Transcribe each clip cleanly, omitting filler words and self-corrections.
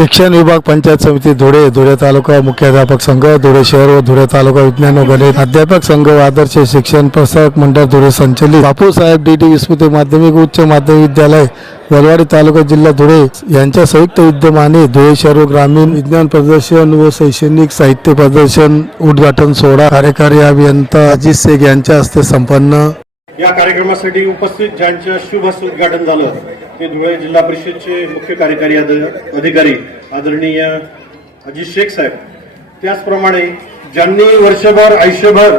शिक्षण विभाग पंचायत समिती धुळे, धुळे तालुका मुख्याध्यापक संघ, धुळे शहर व धुळे तालुका विज्ञान व गणित अध्यापक संघ व आदर्श शिक्षण प्रसारक मंडळ धुळे संचलित बापूसाहेब डी विस्मृती माध्यमिक उच्च माध्यमिक विद्यालय वलवाडी तालुका जिल्हा धुळे यांच्या संयुक्त विद्यमाने धुळे शहर व ग्रामीण विज्ञान प्रदर्शन व शैक्षणिक साहित्य प्रदर्शन उद्घाटन सोहळा कार्यकारी अभियंता अजित शेख यांच्या हस्ते संपन्न। या कार्यक्रमासाठी उपस्थित ज्यांच्या शुभ हस्ते उद्घाटन झालं ते धुळे जिल्हा परिषदचे मुख्य कार्यकारी अधिकारी आदरणीय अजित शेख साहेब, त्याचप्रमाणे ज्यांनी वर्षभर आयुष्यभर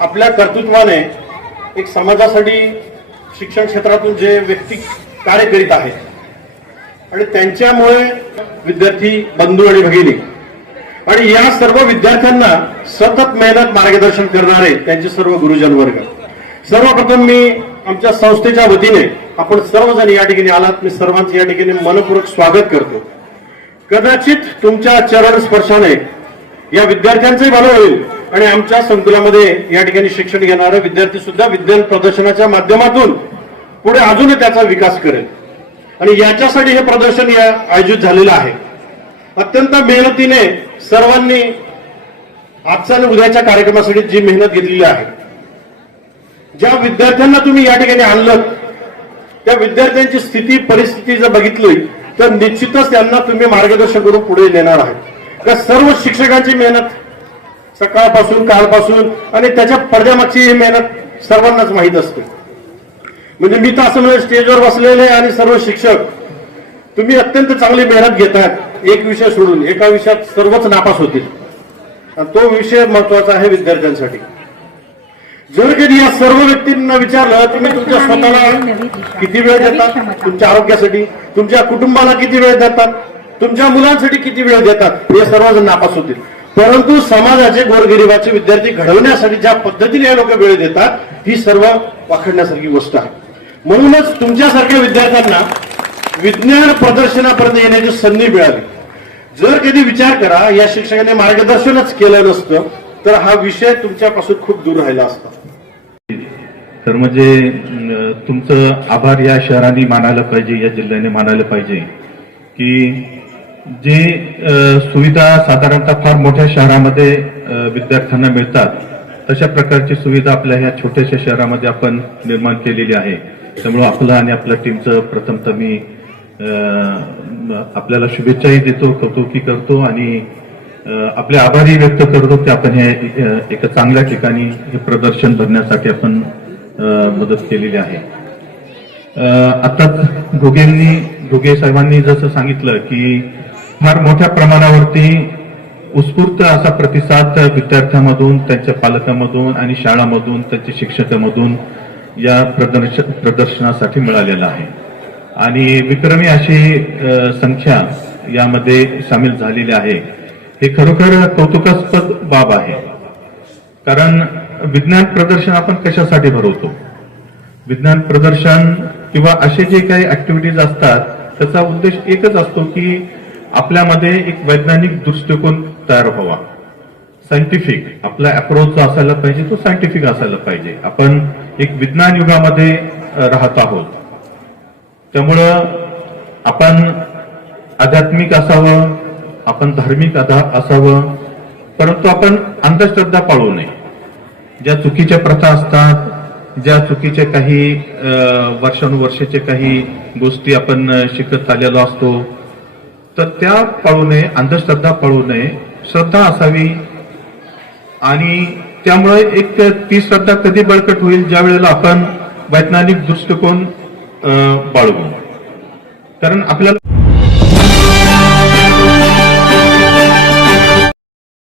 आपल्या कर्तृत्वाने एक समाजासाठी शिक्षण क्षेत्रातून जे व्यक्ती कार्य करीत आहेत आणि त्यांच्यामुळे विद्यार्थी बंधू आणि भगिनी आणि या सर्व विद्यार्थ्यांना सतत मेहनत मार्गदर्शन करणारे त्यांचे सर्व गुरुजन वर्ग, सर्वप्रथम मी आमच्या संस्थेच्या वतीने आपण सर्वजण या ठिकाणी आलात, मी सर्वांचं या ठिकाणी मनपूर्वक स्वागत करतो। कदाचित तुमच्या चरण स्पर्शाने या विद्यार्थ्यांचंही भलं होईल आणि आमच्या संकुलामध्ये या ठिकाणी शिक्षण घेणारे विद्यार्थी सुद्धा विज्ञान प्रदर्शनाच्या माध्यमातून पुढे अजूनही त्याचा विकास करेल आणि याच्यासाठी हे प्रदर्शन या आयोजित झालेलं आहे। अत्यंत मेहनतीने सर्वांनी आजच्या आणि उद्याच्या कार्यक्रमासाठी जी मेहनत घेतलेली आहे, ज्या विद्यार्थ्यांना तुम्ही या ठिकाणी आणलं त्या विद्यार्थ्यांची स्थिती परिस्थिती जर बघितली तर निश्चितच त्यांना तुम्ही मार्गदर्शन करून पुढे नेणार आहात। त्या सर्व शिक्षकांची मेहनत सकाळपासून कालपासून आणि त्याच्या पडद्यामागची ही मेहनत सर्वांनाच माहीत असते। म्हणजे मी तर असं म्हणजे स्टेजवर बसलेले आणि सर्व शिक्षक तुम्ही अत्यंत चांगली मेहनत घेतात, एक विषय सोडून एका विषयात सर्वच नापास होतील आणि तो विषय महत्वाचा आहे विद्यार्थ्यांसाठी। जर कधी या सर्व व्यक्तींना विचारलं तुम्ही तुमच्या स्वतःला किती वेळ देतात, तुमच्या आरोग्यासाठी, तुमच्या कुटुंबाला किती वेळ देतात, तुमच्या मुलांसाठी किती वेळ देतात, हे सर्वजण नापास होतील। परंतु समाजाचे गोरगरिबाचे विद्यार्थी घडवण्यासाठी ज्या पद्धतीने हे लोक वेळ देतात ही सर्व वाखडण्यासारखी गोष्ट आहे। म्हणूनच तुमच्यासारख्या विद्यार्थ्यांना विज्ञान प्रदर्शनापर्यंत येण्याची संधी मिळाली। जर कधी विचार करा या शिक्षकांनी मार्गदर्शनच केलं नसतं तर हा विषय तुमच्यापासून खूप दूर राहिला असता। तर म्हणजे तुमचं आभार या शहराने मानायला पाहिजे, या जिल्ह्याने मानायला पाहिजे की जे सुविधा साधारणतः फार मोठ्या शहरामध्ये विद्यार्थ्यांना मिळतात तशा प्रकारची सुविधा आपल्या ह्या छोट्याशा शहरामध्ये आपण निर्माण केलेली आहे। त्यामुळे आपलं आणि आपल्या टीमचं प्रथमतः मी आपल्याला शुभेच्छाही देतो, कौतुकी करतो आणि आपले आभारही व्यक्त करतो की आपण हे एका चांगल्या ठिकाणी हे प्रदर्शन भरण्यासाठी आपण मदत केलेली आहे। आताच घोगे साहेबांनी जसं सांगितलं की फार मोठ्या प्रमाणावरती उत्स्फूर्त असा प्रतिसाद विद्यार्थ्यांमधून, त्यांच्या पालकांमधून आणि शाळांमधून, त्यांच्या शिक्षकांमधून या प्रदर्शनासाठी मिळालेला आहे आणि विक्रमी अशी संख्या यामध्ये सामील झालेली आहे। हे खरोखर कौतुकास्पद बाब आहे, कारण विज्ञान प्रदर्शन आपण कशासाठी भरवतो? विज्ञान प्रदर्शन किंवा असे जे काही ऍक्टिव्हिटीज असतात त्याचा उद्देश एकच असतो की आपल्यामध्ये एक वैज्ञानिक दृष्टिकोन तयार व्हावा, सायंटिफिक आपला अप्रोच जो असायला पाहिजे तो सायंटिफिक असायला पाहिजे। आपण एक विज्ञान युगामध्ये राहत आहोत, त्यामुळं आपण आध्यात्मिक असावं, आपण धार्मिक असावं, परंतु आपण अंधश्रद्धा पाळू नये। ज्या चुकीच्या प्रथा असतात, ज्या चुकीच्या काही वर्षानुवर्षाचे काही गोष्टी आपण शिकत आलेलो असतो तर त्या पाळू नये, अंधश्रद्धा पाळू नये, श्रद्धा असावी। आणि त्यामुळे एक ती श्रद्धा कधी बळकट होईल ज्या वेळेला आपण वैज्ञानिक दृष्टिकोन बाळगू, कारण आपल्याला